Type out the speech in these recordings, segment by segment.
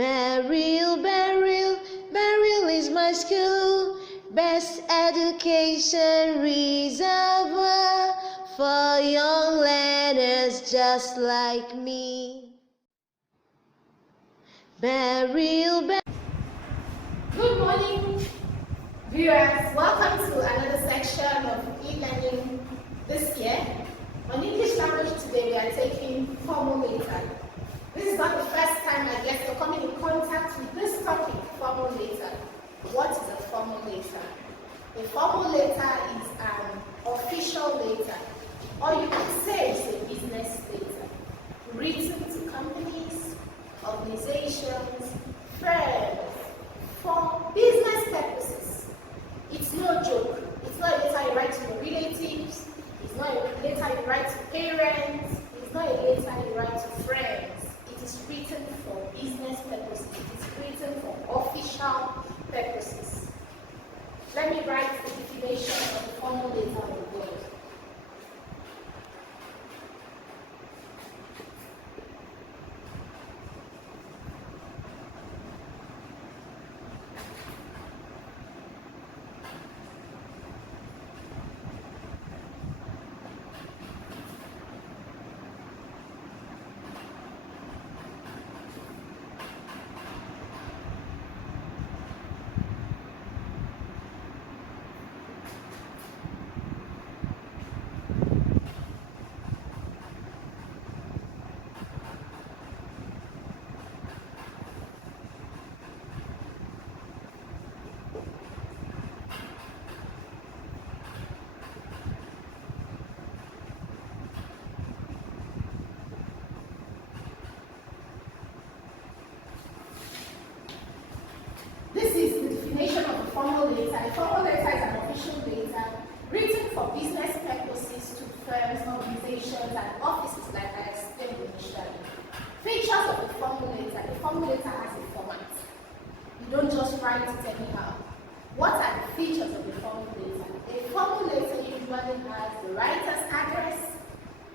Burial, burial, burial is my school. Best education reservoir for young learners just like me. Burial, Good morning, viewers. Welcome to another section of e-learning this year. On English language today, we are taking formal letter. This is not the first time, I guess, you're coming in contact with this topic, formal letter. What is a formal letter? A formal letter is an official letter, or you could say it's a business letter, written to companies, organizations, firms, for business purposes. It's no joke. It's not a letter you write to your relatives. It's not a letter you write to parents. It's not a letter you write to friends. It is written for business purposes. It is written for official purposes. Let me write the definition of the formal letter of the word. This is the definition of a formal letter. A formal letter is an official letter written for business purposes to firms, organizations, and offices, like I explained initially. Features of a formal letter. A formal letter has a format. You don't just write it anyhow. What are the features of a formal letter? A formal letter usually has the writer's address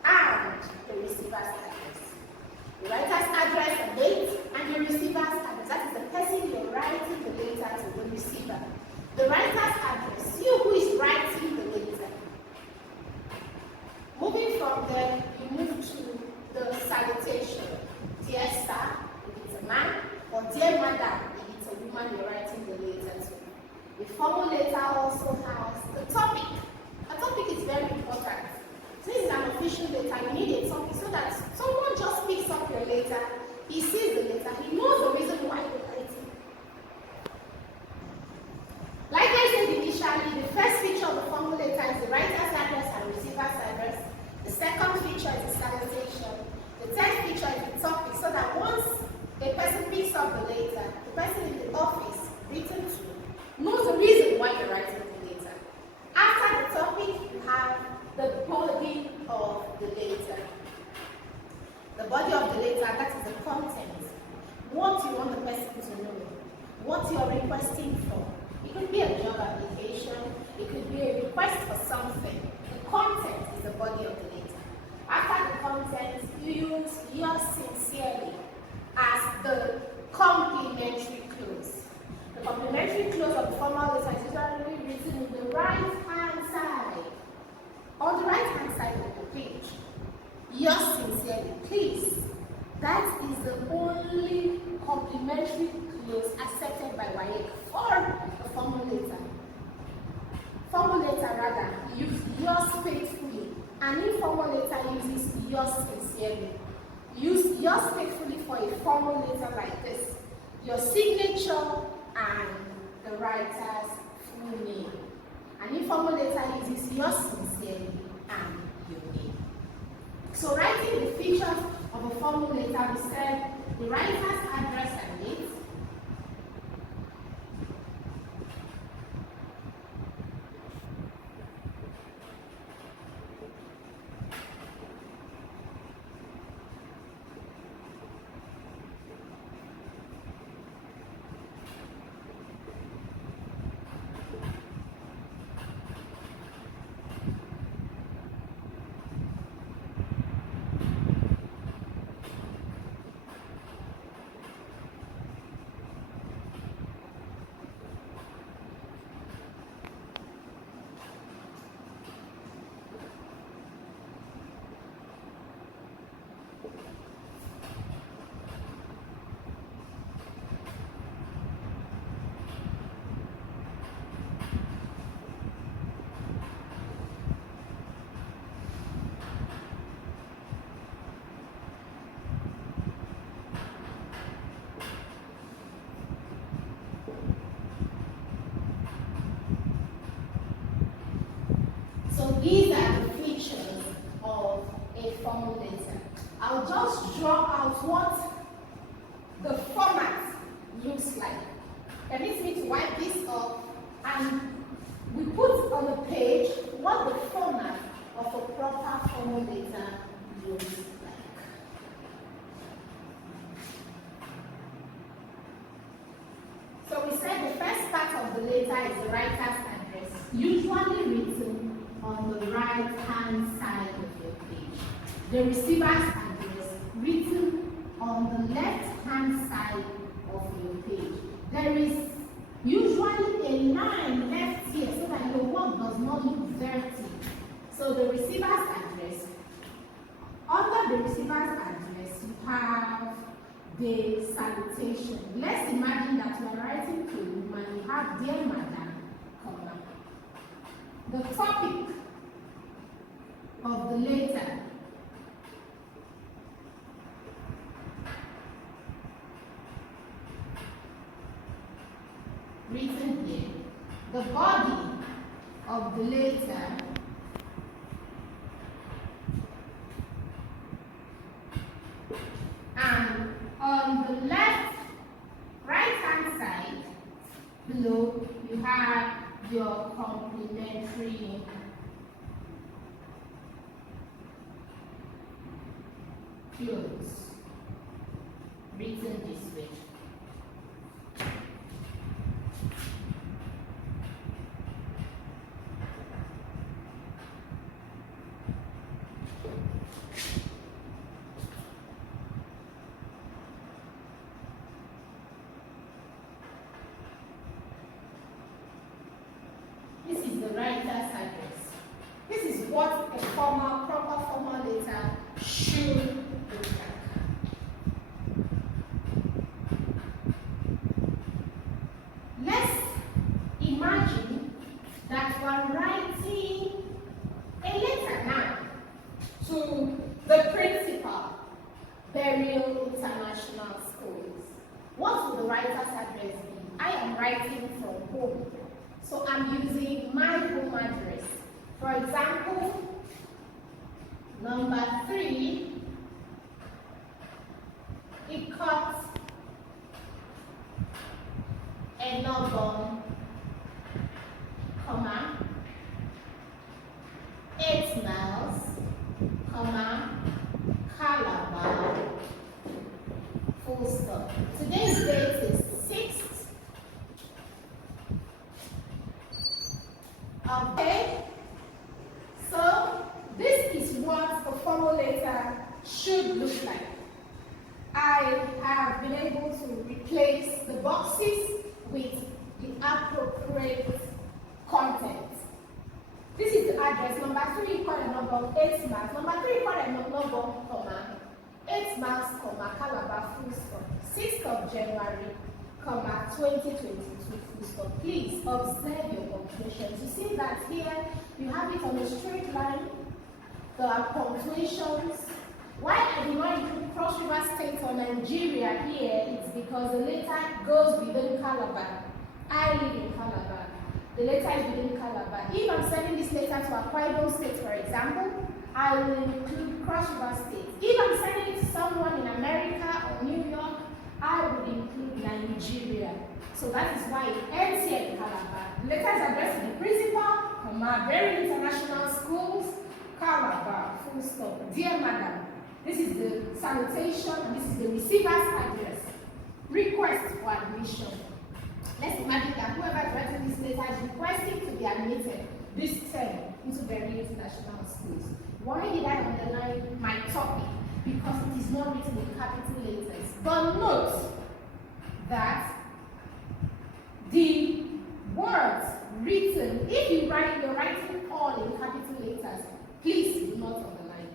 and the receiver's address. The writer's address and date, and the receiver's address. That is the person you're writing the letter to, the receiver. The writer's address, you who is writing the letter. Moving from there, you move to the salutation. Dear sir, if it's a man, or dear madam, if it's a woman you're writing the letter to. The formal letter also has the topic. A topic is very important. This is an official letter. You need a topic so that someone just picks up your letter, he sees the letter, he knows the reason why you're writing. Like I said initially, the first feature of the formal letter is the writer's address and receiver's address. The second feature is the salutation. The third feature is the topic, so that once a person picks up the letter, the person in the office written to knows the reason why you're writing the letter. After the topic, you have the body of the letter. The body of the letter, that is the content. What you want the person to know. What you are requesting for. It could be a job application. It could be a request for something. The content is the body of the letter. After the content, you use yours sincerely as the complimentary clause. The complimentary clause of the formal letter is usually written in the right-hand side. On the right-hand side of the page. Yours sincerely, please. That is the only complimentary clause accepted by WAEC for a formal letter. Formal letter rather use yours faithfully. An informal letter uses yours sincerely. Use yours faithfully for a formal letter like this. Your signature and the writer's full name. An informal letter uses yours sincerely and your name. So writing the features of a formal letter, we said the writer's address and date, of the letter is the writer's address, usually written on the right-hand side of your page. The receiver's address, written on the left-hand side of your page. There is usually a line left here so that your work does not look dirty. So the receiver's address, under the receiver's address, you have the salutation. Let's imagine that you are writing to a woman, you have dear madam, comma. The topic of the letter written here. The body of the letter and on the left, right-hand side below, you have your complimentary clothes written this way. This is the writer's address. This is what a formal, proper formal letter should look like. Let's imagine that we're writing a letter now to the principal, Burial International Schools. What would the writer's address be? I am writing from home. So I'm using my home address. For example, number 3, Ikot Enobom, comma, 8 miles, comma, Calabar, full stop. Today's date is 6th. Okay, so this is what a formal letter should look like. I have been able to replace the boxes with the appropriate content. This is the address. Number 3 equal a number of 8 miles. Number 3 equal a number, comma, 8 miles, comma, Calabar, full stop. 6th of January, comma, 2022, full stop. Please observe your punctuations. You see that here you have it on a straight line. There are punctuations. Why I did not include Cross River State or Nigeria here is because the letter goes within Calabar. I live in Calabar. The letter is within Calabar. If I'm sending this letter to Akwa Ibom State, for example, I will include Cross River State. If I'm sending it to someone in America or New York, I would include Nigeria. So that is why it ends here in Calabar. The letter is addressed to the principal, Burial International Schools, Calabar, full stop. Dear Madam, this is the salutation and this is the receiver's address. Request for admission. Let's imagine that whoever is writing this letter is requesting to be admitted this term into Burial International Schools. Why did I underline my topic? Because it is not written in capital letters. But note that the words written, if you're writing all in capital letters, please do not underline.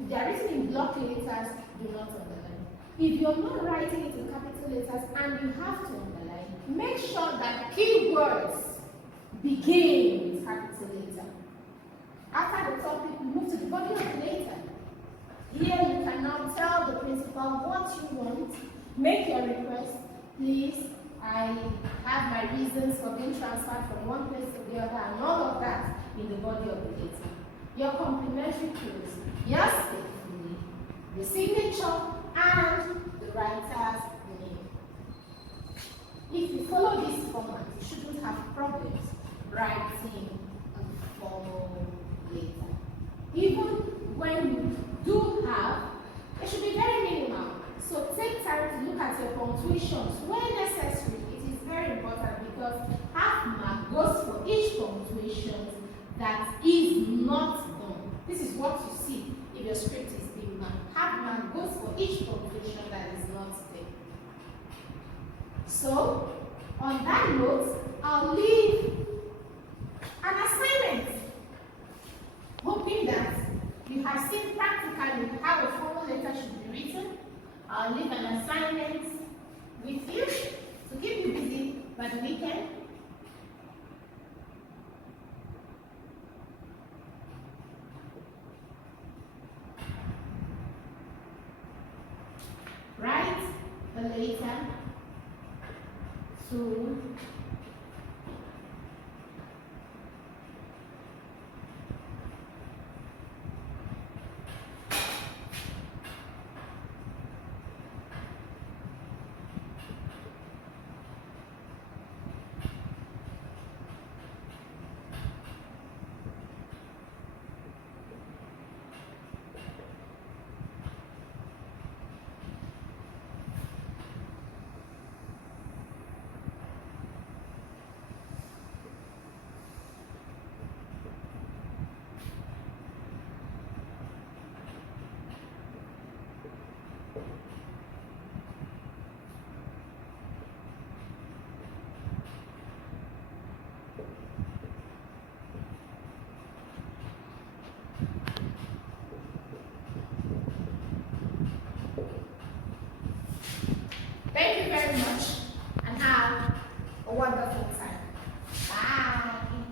If they are written in block letters, do not underline. If you're not writing it in capital letters and you have to underline, make sure that keywords begin with capital letter. After the topic, we move to the body of the letter. Here you can now tell the principal what you want, make your request. Please, I have my reasons for being transferred from one place to the other and all of that in the body of the letter. Your complimentary clothes, your statement, the signature, and the writer's name. If you follow this format, you shouldn't have problems writing a formal letter. Even when you do have, it should be very minimal. So take time to look at your punctuations. When necessary, it is very important because half that is not done. This is what you see if your script is being done. Have man goes for each punctuation that is not there. So, on that note, I'll leave an assignment, hoping that you have seen practically how a formal letter should be written. I'll leave an assignment with you to keep you busy by the weekend. Write a letter to